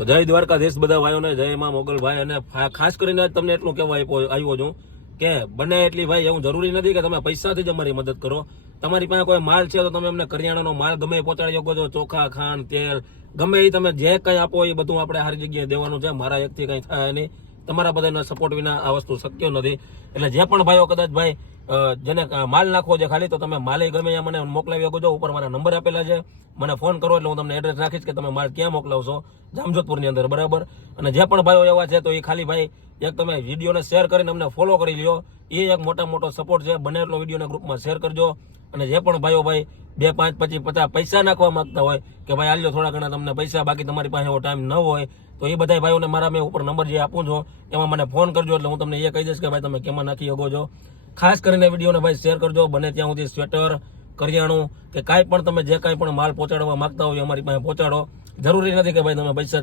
તો જય દ્વારકાધીશ બધા ભાઈઓને, જય માં મોગલભાઈ. અને ખાસ કરીને તમને એટલું કહેવા આવ્યો છું કે બને એટલી ભાઈ એવું જરૂરી નથી કે તમે પૈસાથી જ અમારી મદદ કરો. તમારી પાસે કોઈ માલ છે તો તમે અમને કરિયાણાનો માલ ગમે એ પહોંચાડી શકો છો. ચોખા, ખાંડ, તેલ ગમે એ તમે જે કંઈ આપો એ બધું આપણે સારી જગ્યાએ દેવાનું છે. મારા એકથી કંઈ થાય નહીં. તમારા બધાના સપોર્ટ વિના આ વસ્તુ શક્ય નથી. એટલે જે પણ ભાઈઓ કદાચ ભાઈ જેને માલ નાખવો છે ખાલી, તો તમે માલે ગમે મને મોકલાવી શકો છો. ઉપર મારા નંબર આપેલા છે, મને ફોન કરો એટલે હું તમને એડ્રેસ રાખીશ કે તમે માલ ક્યાં મોકલાવશો, જામજોધપુરની અંદર, બરાબર. અને જે પણ ભાઈઓ એવા છે તો એ ખાલી ભાઈ એક તમે વિડીયોને શેર કરીને અમને ફોલો કરી લ્યો. એ એક મોટો સપોર્ટ છે. બને એટલો વિડીયોના ગ્રુપમાં શેર કરજો. અને જે પણ ભાઈઓ ભાઈ 2, 5, 25, 50 પૈસા નાખવા માંગતા હોય કે ભાઈ આલ્યો થોડા ઘણા તમને પૈસા, બાકી તમારી પાસે એવો ટાઈમ ન હોય, તો એ બધા ભાઈઓને મારા મેં ઉપર નંબર જે આપું છું એમાં મને ફોન કરજો. એટલે હું તમને એ કહી દઈશ કે ભાઈ તમે કેમાં નાખી શકો છો. ખાસ કરીને વિડીયોને ભાઈ શેર કરજો. બને ત્યાં સુધી સ્વેટર, કરિયાણું કે કાંઈ પણ તમે જે કાંઈ પણ માલ પહોંચાડવા માંગતા હોય અમારી પાસે પહોંચાડો. જરૂરી નથી કે ભાઈ તમે પૈસા